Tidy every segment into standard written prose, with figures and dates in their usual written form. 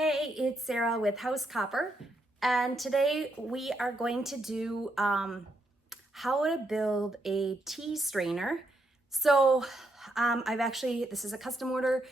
Hey, it's Sarah with House Copper, and today we are going to do how to build a tea strainer. So this is a custom order.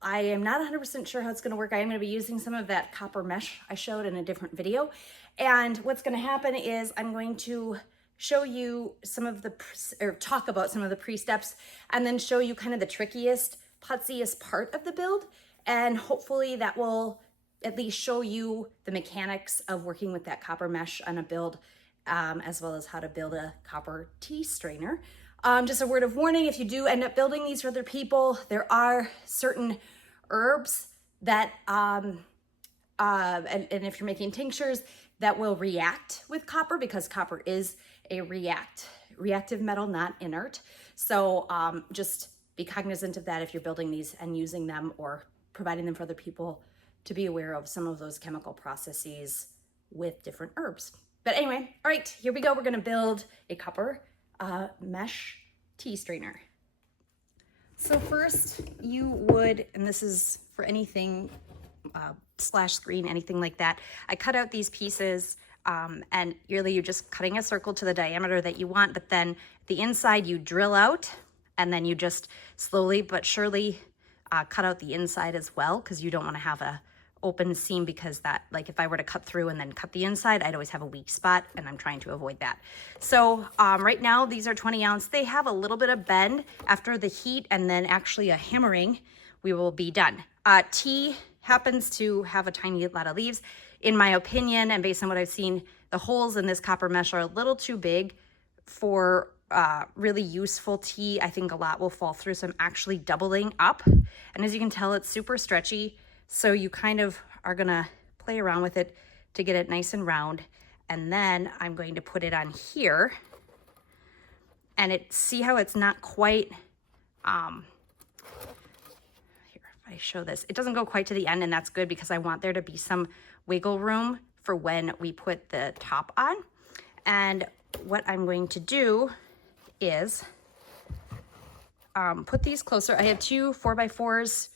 I am not 100% sure how it's going to work. I am going to be using some of that copper mesh I showed in a different video. And what's going to happen is I'm going to show you some of the, or talk about some of the pre-steps, and then show you kind of the trickiest, putziest part of the build. And hopefully that will at least show you the mechanics of working with that copper mesh on a build, as well as how to build a copper tea strainer. Just a word of warning, if you do end up building these for other people, there are certain herbs that, and if you're making tinctures, that will react with copper, because copper is a reactive metal, not inert. So just be cognizant of that if you're building these and using them or providing them for other people, to be aware of some of those chemical processes with different herbs. But anyway, all right, here we go. We're gonna build a copper mesh tea strainer. So first you would, and this is for anything splash screen, anything like that, I cut out these pieces, and really you're just cutting a circle to the diameter that you want, but then the inside you drill out, and then you just slowly but surely cut out the inside as well, because you don't want to have a open seam, because that, like if I were to cut through and then cut the inside, I'd always have a weak spot, and I'm trying to avoid that. So right now these are 20 ounce. They have a little bit of bend after the heat, and then actually a hammering, we will be done. Tea happens to have a tiny lot of leaves. In my opinion, and based on what I've seen, the holes in this copper mesh are a little too big for really useful tea. I think a lot will fall through, so I'm actually doubling up. And as you can tell, it's super stretchy, so you kind of are gonna play around with it to get it nice and round. And then I'm going to put it on here, and see how it's not quite, here, if I show this, it doesn't go quite to the end, and that's good, because I want there to be some wiggle room for when we put the top on. And what I'm going to do is put these closer. I have two 4x4s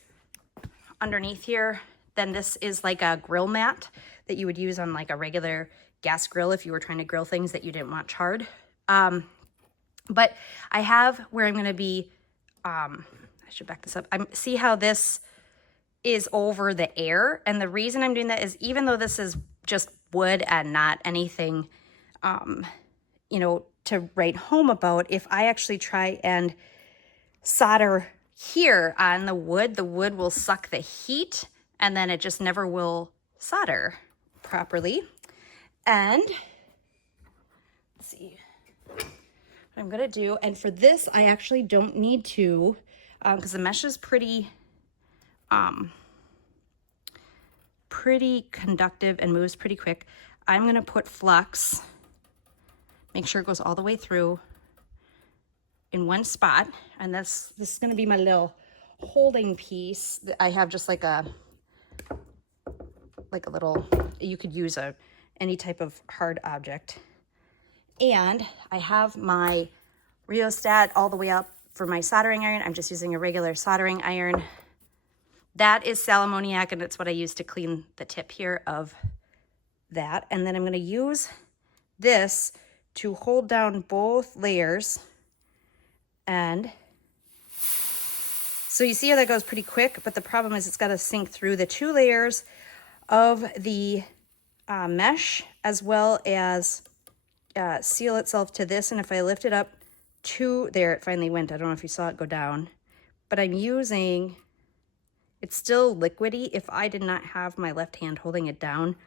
underneath here. Then this is like a grill mat that you would use on like a regular gas grill if you were trying to grill things that you didn't want charred. But I have where I'm going to be, I should back this up. See how this is over the air, and the reason I'm doing that is, even though this is just wood and not anything, you know, to write home about, if I actually try and solder here on the wood will suck the heat, and then it just never will solder properly. And let's see what I'm gonna do. And for this, I actually don't need to, because the mesh is pretty conductive and moves pretty quick. I'm gonna put flux, make sure it goes all the way through in one spot, and this is going to be my little holding piece. I have just like a little, you could use any type of hard object. And I have my rheostat all the way up for my soldering iron. I'm just using a regular soldering iron. That is sal ammoniac, and it's what I use to clean the tip here of that. And then I'm going to use this to hold down both layers. And so you see how that goes pretty quick, but the problem is it's got to sink through the two layers of the mesh, as well as seal itself to this. And if I lift it up to there, it finally went. I don't know if you saw it go down, but I'm using, it's still liquidy. If I did not have my left hand holding it down,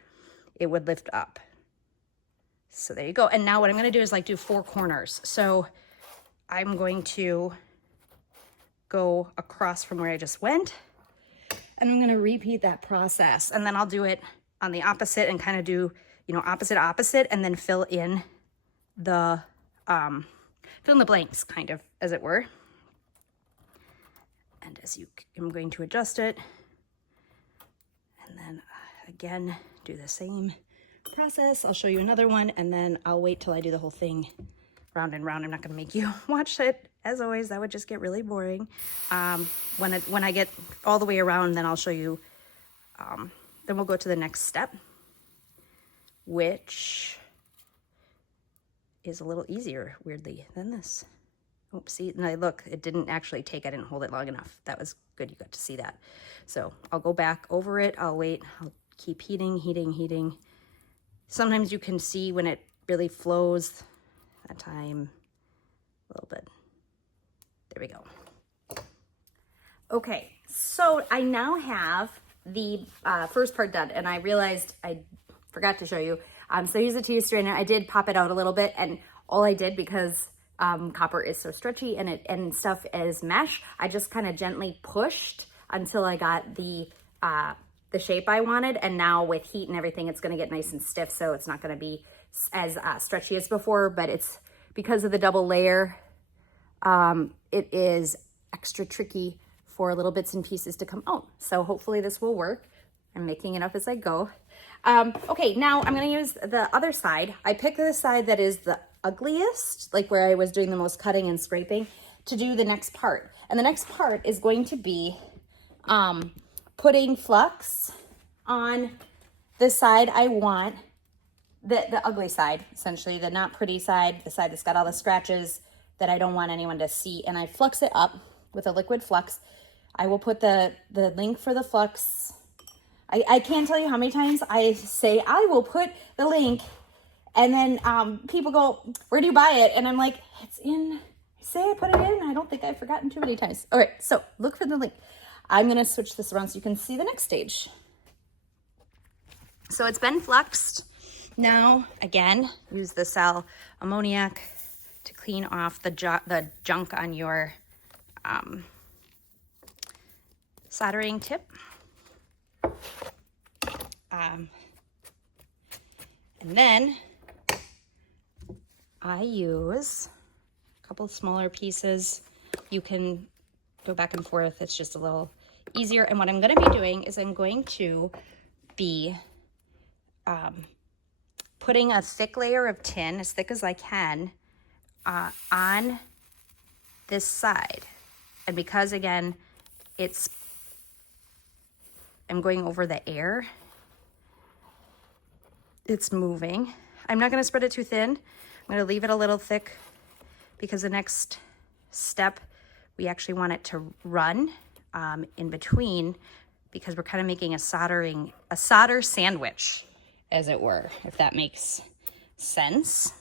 it would lift up. So there you go. And now what I'm going to do is like do 4 corners. So I'm going to go across from where I just went, and I'm going to repeat that process. And then I'll do it on the opposite and kind of do, you know, opposite, and then fill in the blanks, kind of, as it were. And I'm going to adjust it, and then again do the same process. I'll show you another one, and then I'll wait till I do the whole thing round and round. I'm not going to make you watch it, as always. That would just get really boring. When I get all the way around, then I'll show you then we'll go to the next step, which is a little easier, weirdly, than this. Oops, see, now look, it didn't actually take, I didn't hold it long enough. That was good, you got to see that. So I'll go back over it, I'll wait, I'll keep heating, heating, heating. Sometimes you can see when it really flows, that time, a little bit. There we go. Okay, so I now have the first part done, and I realized I forgot to show you. So I use a tea strainer. I did pop it out a little bit, and all I did, because copper is so stretchy and stuff is mesh, I just kind of gently pushed until I got the shape I wanted. And now with heat and everything, it's going to get nice and stiff, so it's not going to be as stretchy as before. But it's because of the double layer, it is extra tricky for little bits and pieces to come out. So hopefully this will work. I'm making it up as I go. Okay, now I'm going to use the other side. I picked the side that is the ugliest, like where I was doing the most cutting and scraping, to do the next part. And the next part is going to be putting flux on the side I want, the ugly side, essentially, the not pretty side, the side that's got all the scratches that I don't want anyone to see. And I flux it up with a liquid flux. I will put the link for the flux. I can't tell you how many times I say I will put the link, and then people go, where do you buy it? And I'm like, it's in, say I put it in. I don't think I've forgotten too many times. All right, so look for the link. I'm gonna switch this around so you can see the next stage. So it's been fluxed. Now, again, use the sal ammoniac to clean off the junk on your soldering tip. And then I use a couple smaller pieces. You can go back and forth. It's just a little easier. And what I'm going to be doing is I'm going to be putting a thick layer of tin, as thick as I can, on this side. And because, again, I'm going over the air, it's moving. I'm not going to spread it too thin. I'm going to leave it a little thick, because the next step, we actually want it to run in between, because we're kind of making a solder sandwich, as it were, if that makes sense.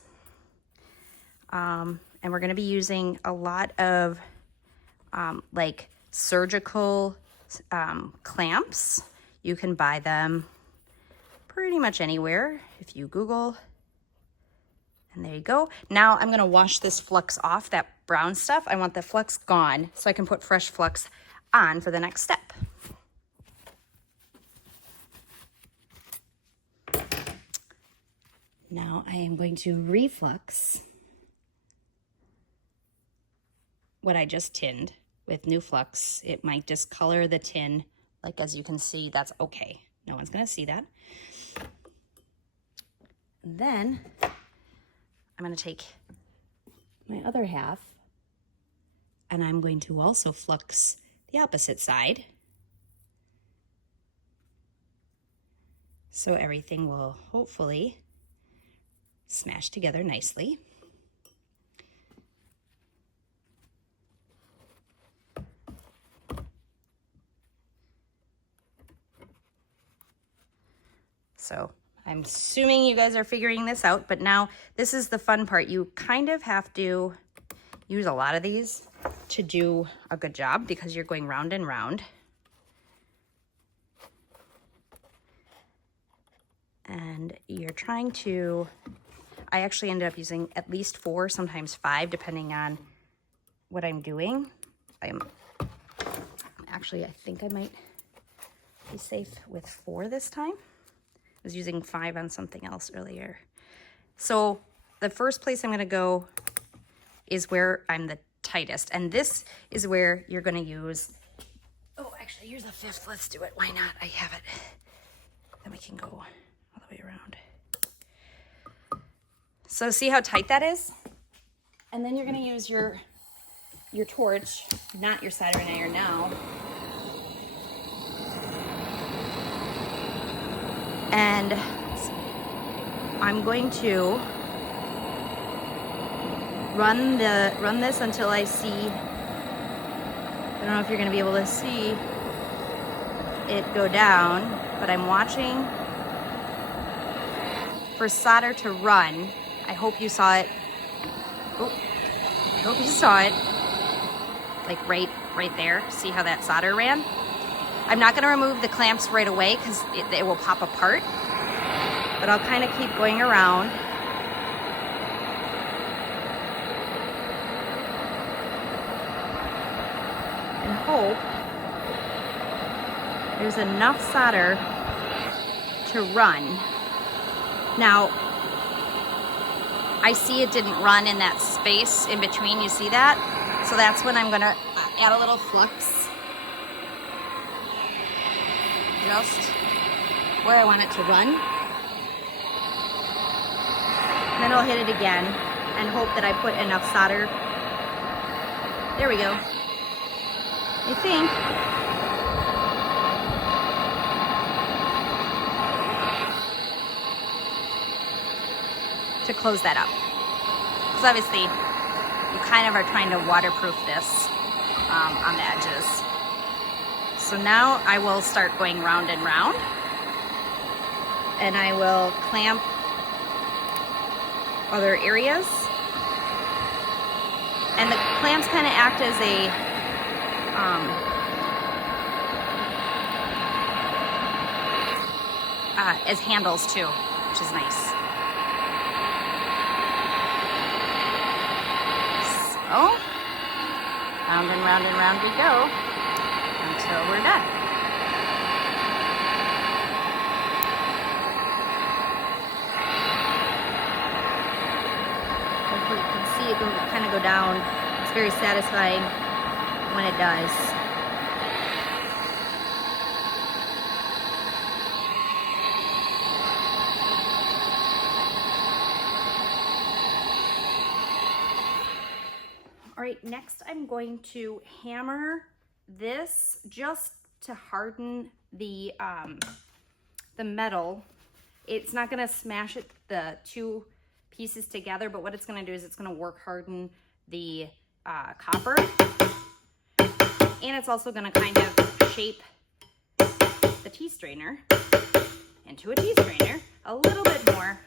And we're going to be using a lot of like surgical clamps. You can buy them pretty much anywhere if you Google. And there you go. Now I'm going to wash this flux off, that brown stuff. I want the flux gone so I can put fresh flux on for the next step. Now I am going to reflux what I just tinned with new flux. It might discolor the tin, like as you can see, that's okay. No one's gonna see that. And then I'm gonna take my other half and I'm going to also flux the opposite side. So everything will hopefully smash together nicely. So I'm assuming you guys are figuring this out, but now this is the fun part. You kind of have to use a lot of these to do a good job, because you're going round and round. And you're trying to, I actually ended up using at least 4, sometimes 5, depending on what I'm doing. Actually, I think I might be safe with 4 this time. I was using 5 on something else earlier. So the first place I'm gonna go is where I'm the tightest. And this is where you're gonna use, oh, actually, here's a 5th. Let's do it. Why not? I have it. Then we can go all the way around. So see how tight that is? And then you're gonna use your torch, not your soldering iron now. And I'm going to run this until I see, I don't know if you're gonna be able to see it go down, but I'm watching for solder to run. I hope you saw it. Oh, I hope you saw it. Like right there. See how that solder ran? I'm not gonna remove the clamps right away because it will pop apart, but I'll kind of keep going around. And hope there's enough solder to run. Now, I see it didn't run in that space in between, you see that? So that's when I'm gonna add a little flux. Just where I want it to run. And then I'll hit it again and hope that I put enough solder. There we go. I think. To close that up. Because obviously you kind of are trying to waterproof this on the edges. So now I will start going round and round, and I will clamp other areas. And the clamps kind of act as as handles too, which is nice. So, round and round we go until we're done. Hopefully you can see it kind of go down. It's very satisfying when it does. All right, next I'm going to hammer this just to harden the metal. It's not gonna smash the two pieces together, but what it's gonna do is it's gonna work harden the copper. And it's also gonna kind of shape the tea strainer into a tea strainer a little bit more.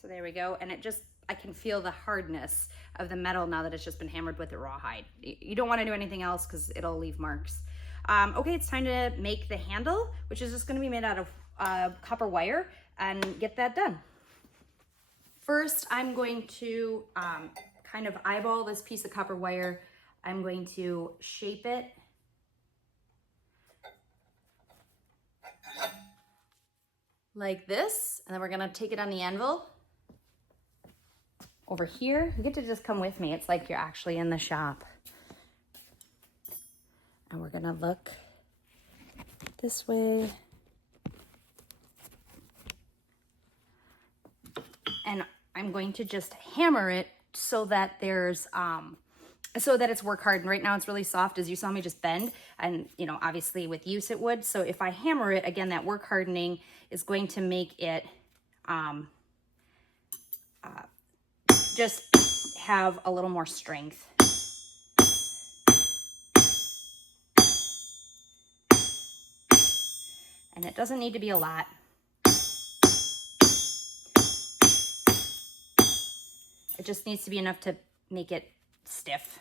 So there we go, and it just, I can feel the hardness of the metal now that it's just been hammered with the rawhide. You don't want to do anything else because it'll leave marks. Okay, it's time to make the handle, which is just going to be made out of copper wire, and get that done. First, I'm going to kind of eyeball this piece of copper wire. I'm going to shape it like this, and then we're going to take it on the anvil. Over here, you get to just come with me. It's like you're actually in the shop. And we're gonna look this way. And I'm going to just hammer it so that there's, so that it's work hardened. Right now it's really soft, as you saw me just bend, and you know, obviously with use it would. So if I hammer it, again, that work hardening is going to make it, just have a little more strength. And it doesn't need to be a lot. It just needs to be enough to make it stiff.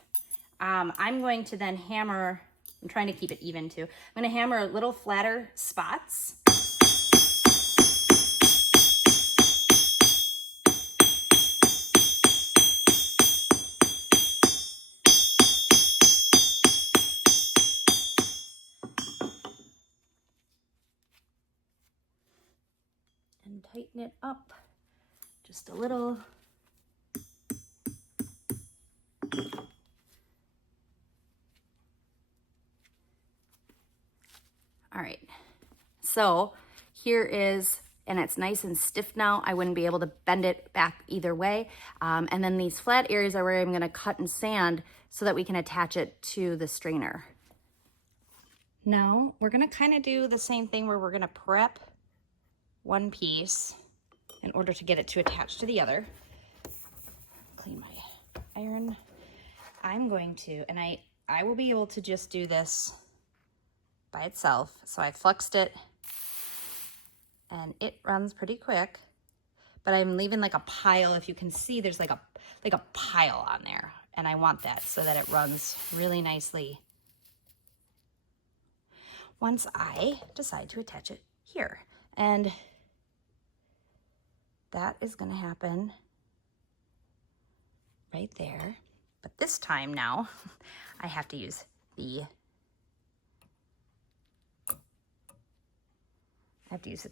I'm going to then hammer, I'm trying to keep it even too. I'm gonna hammer little flatter spots. And tighten it up just a little. All right, so here is, and it's nice and stiff now. I wouldn't be able to bend it back either way. And then these flat areas are where I'm gonna cut and sand so that we can attach it to the strainer. Now we're gonna kind of do the same thing where we're gonna prep one piece in order to get it to attach to the other. Clean my iron. I'm going to, and I will be able to just do this by itself. So I fluxed it and it runs pretty quick, but I'm leaving like a pile. If you can see, there's like a pile on there, and I want that so that it runs really nicely once I decide to attach it here. And that is gonna happen right there. But this time now, I have to use the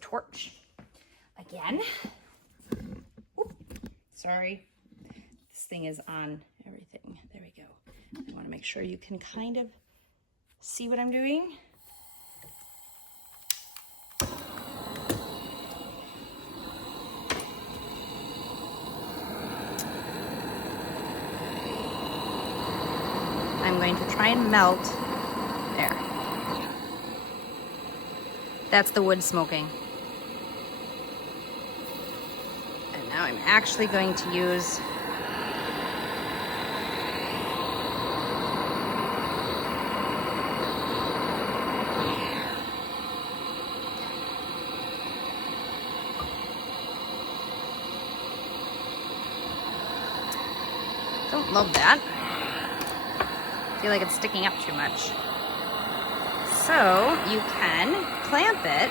torch again. Oop, sorry, this thing is on everything. There we go. I want to make sure you can kind of see what I'm doing. I'm going to try and melt. There. That's the wood smoking. And now I'm actually going to use don't love that. I feel like it's sticking up too much. So you can clamp it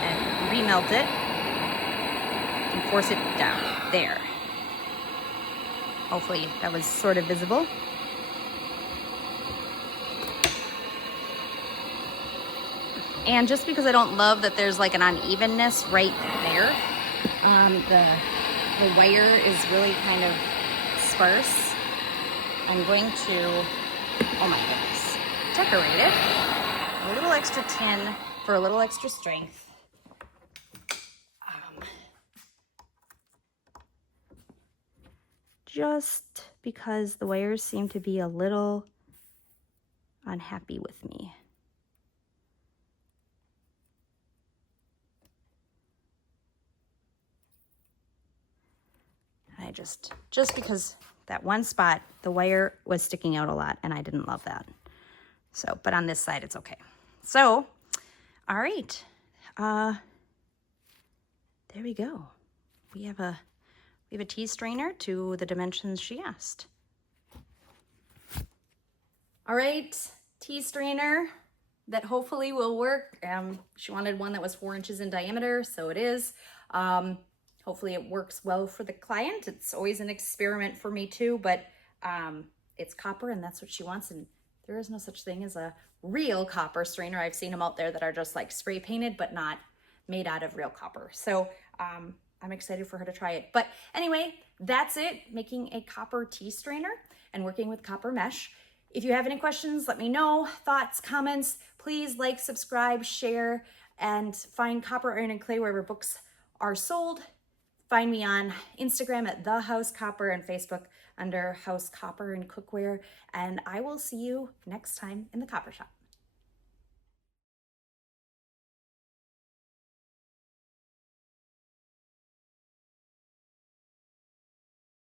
and remelt it and force it down there. Hopefully that was sort of visible. And just because I don't love that there's like an unevenness right there, the wire is really kind of sparse. I'm going to, oh my goodness, decorate it. A little extra tin for a little extra strength. Just because the wires seem to be a little unhappy with me. I just because that one spot, the wire was sticking out a lot and I didn't love that. So, but on this side, it's okay. So, all right. There we go. We have a tea strainer to the dimensions she asked. All right, tea strainer that hopefully will work. She wanted one that was 4 inches in diameter, so it is. Hopefully it works well for the client. It's always an experiment for me too, but it's copper and that's what she wants. And there is no such thing as a real copper strainer. I've seen them out there that are just like spray painted, but not made out of real copper. So I'm excited for her to try it. But anyway, that's it, making a copper tea strainer and working with copper mesh. If you have any questions, let me know. Thoughts, comments, please like, subscribe, share, and find Copper, Iron, and Clay wherever books are sold. Find me on Instagram at The House Copper and Facebook under House Copper and Cookware. And I will see you next time in the Copper Shop.